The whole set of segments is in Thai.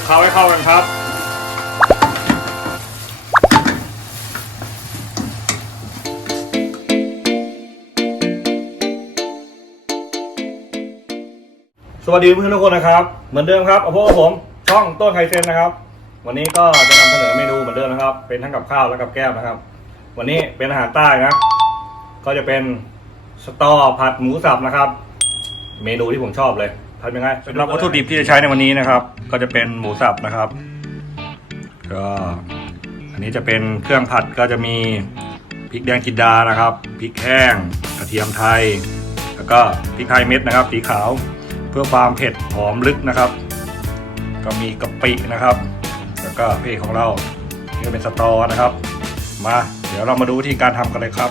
ลุกเคล้าให้เข้ากันครับ สวัสดีเพื่อนทุกคนนะครับ เหมือนเดิมครับเอาพวกผมช่องต้นไคเซนนะครับ วันนี้ก็จะนำเสนอเมนูเหมือนเดิมนะครับ เป็นทั้งกับข้าวและกับแก้มนะครับ วันนี้เป็นอาหารใต้นะ ก็จะเป็นสตอผัดหมูสับนะครับ เมนูที่ผมชอบเลย ทำยังไงสำหรับวัตถุดิบที่จะใช้ในวันนี้นะครับ ก็จะเป็นหมูสับนะครับก็อันนี้จะเป็นเครื่องผัดก็จะมีพริกแดงจินดานะครับพริกแห้งกระเทียมไทย แล้วก็พริกไทยเม็ดนะครับ สีขาวเพื่อความเผ็ดหอมลึกนะครับ ก็มีกะปินะครับ แล้วก็เพของเรานี่ก็เป็นสตอนะครับ มาเดี๋ยวเรามาดูวิธีการทำกันเลยครับ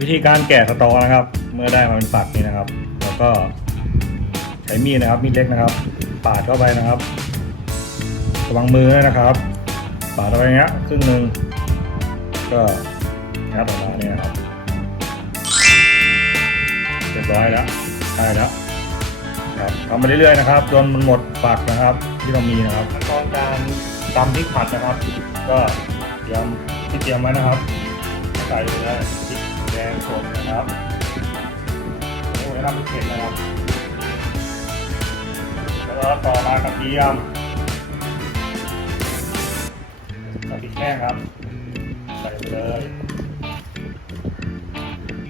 วิธีการแกะสตอนะครับ เมื่อได้มาเป็นฝักนี้นะครับ แล้วก็ ใช้มีดนะครับมีดเล็กนะครับ ปาดเข้าไปนะครับระวังมือด้วยนะครับ ปาดเข้าไปอย่างเงี้ยครึ่งหนึ่งก็งัดออกมาเนี่ยครับเรียบร้อยแล้วได้แล้วครับทำไปเรื่อยๆนะครับจนมันหมดฝักนะครับ ที่เรามีนะครับขั้นตอนการตำพริกผัดนะครับ ก็เตรียมที่เตรียมไว้นะครับใส่เลยพริกแดงสดนะครับนี่ผมจะทำเป็นเผ็ดนะครับ แล้วก็ต่อมากระเทียมกับพริกแห้งครับ ใส่ไปเลย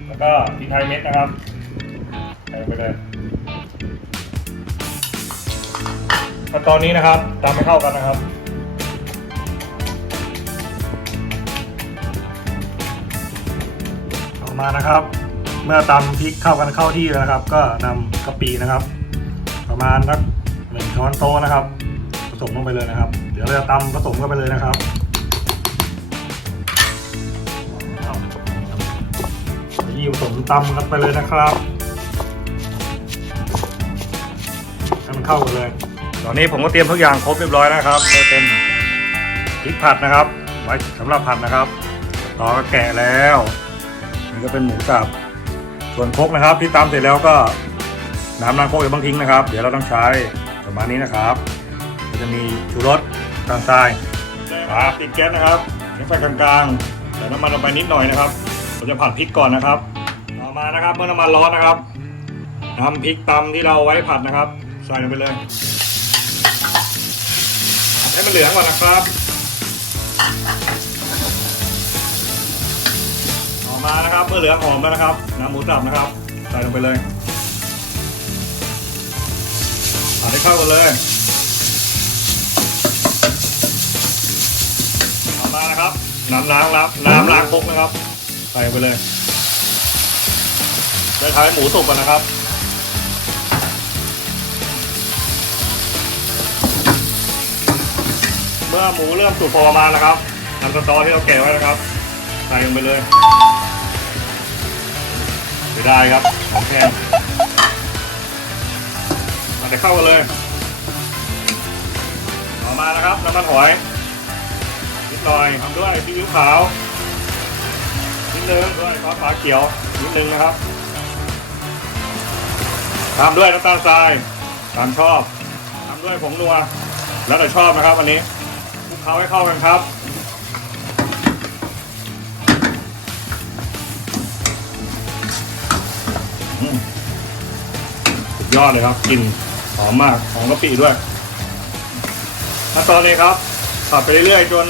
แล้วก็พริกไทยเม็ดนะครับ ใส่ไปเลยขั้นตอนนี้นะครับตามให้เข้ากันนะครับต่อมานะครับ เมื่อตำพริกเข้ากันเข้าที่แล้วนะครับ ก็นำกะปินะครับ ประมาณสัก ช้อนโต๊ะนะครับ ผสมลงไปเลยนะครับ เดี๋ยวเราจะตำผสมเข้าไปเลยนะครับยี่ผสมตำกันไปเลยนะครับให้มันเข้ากันเลย ตอนนี้ผมก็เตรียมทุกอย่างครบเรียบร้อยนะครับก็เป็นพริกผัดนะครับ ไว้สำหรับผัดนะครับต่อก็แกะแล้วนี่ก็เป็นหมูสับส่วนครกนะครับ ที่ตำเสร็จแล้วก็น้ำล้างคกอย่าเพิ่งทิ้งนะครับ เดี๋ยวเราต้องใช้ ประมาณนี้นะครับก็จะมีชูรสตาลทรายครับติดแก๊สนะครับใช้ไฟกลางๆใส่น้ำมันลงไปนิดหน่อยนะครับผมจะผัดพริกก่อนนะครับ ต่อมานะครับเมื่อน้ำมันร้อนนะครับนำพริกตำที่เราไว้ผัดนะครับ ใส่ลงไปเลยให้มันเหลืองก่อนนะครับออมานะครับเมื่อเหลืองหอมแล้วนะครับน้ำหมูสับนะครับ ใส่ลงไปเลย ผัดให้เข้ากันเลยออกมานะครับ น้ำล้างล้างน้ำล้างครกนะครับ ใส่ไปเลยได้ท้ายหมูสุกก่อนนะครับเมื่อหมูเริ่มสุกพอประมาณนะครับนำสตอที่เราแกะไว้นะครับ ใส่ลงไปเลยไม่ได้ครับของแพง มันจะเข้ากันเลยต่อมานะครับน้ำมันหอยนิดหน่อยทำด้วยซีอิ๊วขาวนิดนึงด้วยซอสฝาเขียวนิดนึงนะครับตามด้วยน้ำตาลทรายตามชอบตามด้วยผงนัวแล้วแต่ชอบนะครับวันนี้คลุกเคล้าให้เข้ากันครับสุดยอดเลยครับกลิ่น หอมมากหอมกะปิด้วยขั้นตอนนี้ครับผัดไปเรื่อยๆจน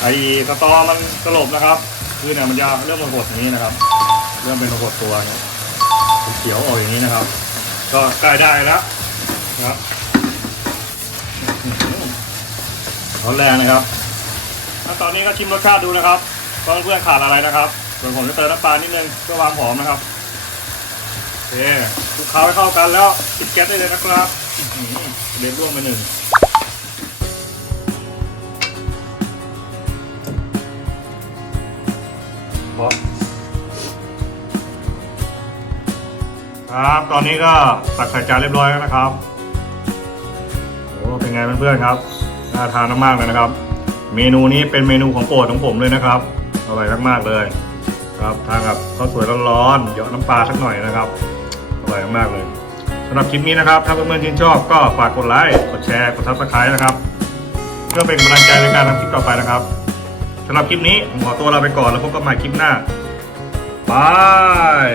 ไอ้สตอมันสลบนะครับ คือเนี่ยมันจะเริ่มมาหดอย่างนี้นะครับ เริ่มเป็นหดตัวเนี่ยเขียวออกอย่างนี้นะครับ ก็ใกล้ได้แล้วนะครับร้อนแรงนะครับขั้นตอนนี้ก็ชิมรสชาติดูนะครับเพื่อนๆขาดอะไรนะครับส่วนผมจะเติมน้ำปลานิดนึงเพื่อความหอมนะครับ เคคลุกเคล้าให้เข้ากันแล้วปิดแก๊สได้เลยนะครับเด็ดร่วงไปหนึ่งพอครับตอนนี้ก็ตักใส่จานเรียบร้อยแล้วนะครับโอ้เป็นไงเพื่อนๆครับน่าทานมากๆเลยนะครับ เมนูนี้เป็นเมนูของโปรดของผมเลยนะครับอร่อยมากๆเลย ครับทานกับข้าวสวยร้อนๆเหยาะน้ำปลาสักหน่อยนะครับ ร่อยมากเลยสำหรับคลิปนี้นะครับ ถ้าเพื่อนๆชื่นชอบก็ฝากกดไลค์กดแชร์กดซับสไครต์นะครับ เพื่อเป็นกำลังใจในการทำคลิปต่อไปนะครับสำหรับคลิปนี้ผมขอตัวลาไปก่อนแล้วพบกันใหม่คลิปหน้าบาย